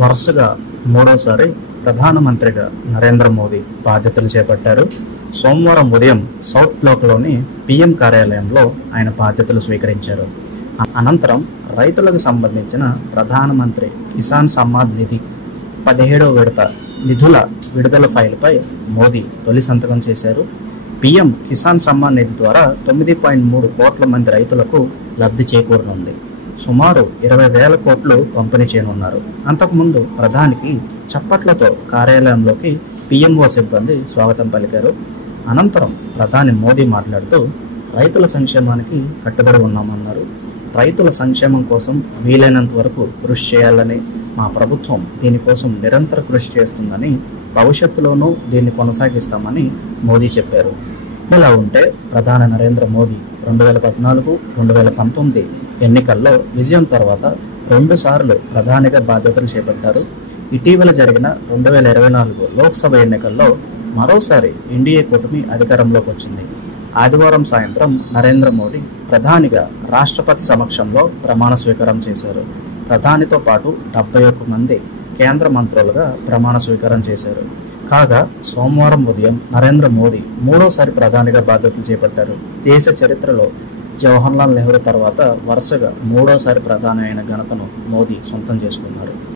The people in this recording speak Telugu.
వరుసగా మూడోసారి ప్రధానమంత్రిగా నరేంద్ర మోదీ బాధ్యతలు చేపట్టారు. సోమవారం ఉదయం సౌత్ బ్లాక్లోని పీఎం కార్యాలయంలో ఆయన బాధ్యతలు స్వీకరించారు. అనంతరం రైతులకు సంబంధించిన ప్రధానమంత్రి కిసాన్ సమ్మాన్ నిధి 17వ విడత నిధుల విడుదల ఫైల్పై మోదీ తొలి సంతకం చేశారు. పీఎం కిసాన్ సమ్మాన్ నిధి ద్వారా 9.3 కోట్ల మంది రైతులకు లబ్ధి చేకూరనుంది. సుమారు 20,000 కోట్లు పంపిణీ చేయనున్నారు. అంతకుముందు ప్రధానికి చప్పట్లతో కార్యాలయంలోకి పీఎంఓ సిబ్బంది స్వాగతం పలికారు. అనంతరం ప్రధాని మోదీ మాట్లాడుతూ రైతుల సంక్షేమానికి కట్టుబడి ఉన్నామన్నారు. రైతుల సంక్షేమం కోసం వీలైనంత వరకు కృషి చేయాలని, మా ప్రభుత్వం దీనికోసం నిరంతర కృషి చేస్తుందని, భవిష్యత్తులోనూ దీన్ని కొనసాగిస్తామని మోదీ చెప్పారు. ఇలా ఉంటే ప్రధాని నరేంద్ర మోదీ 2014-2019 ఎన్నికల్లో విజయం తర్వాత 2 సార్లు ప్రధానిగా బాధ్యతలు చేపట్టారు. ఇటీవల జరిగిన 2024 లోక్సభ ఎన్నికల్లో మరోసారి ఎన్డీఏ కూటమి అధికారంలోకి వచ్చింది. ఆదివారం సాయంత్రం నరేంద్ర మోదీ ప్రధానిగా రాష్ట్రపతి సమక్షంలో ప్రమాణ స్వీకారం చేశారు. ప్రధానితో పాటు 71 మంది కేంద్ర మంత్రులుగా ప్రమాణ స్వీకారం చేశారు. కాగా సోమవారం ఉదయం నరేంద్ర మోదీ మూడోసారి ప్రధానిగా బాధ్యతలు చేపట్టారు. దేశ చరిత్రలో జవహర్లాల్ నెహ్రూ తర్వాత వరుసగా మూడోసారి ప్రధాని అయిన ఘనతను మోదీ సొంతం చేసుకున్నారు.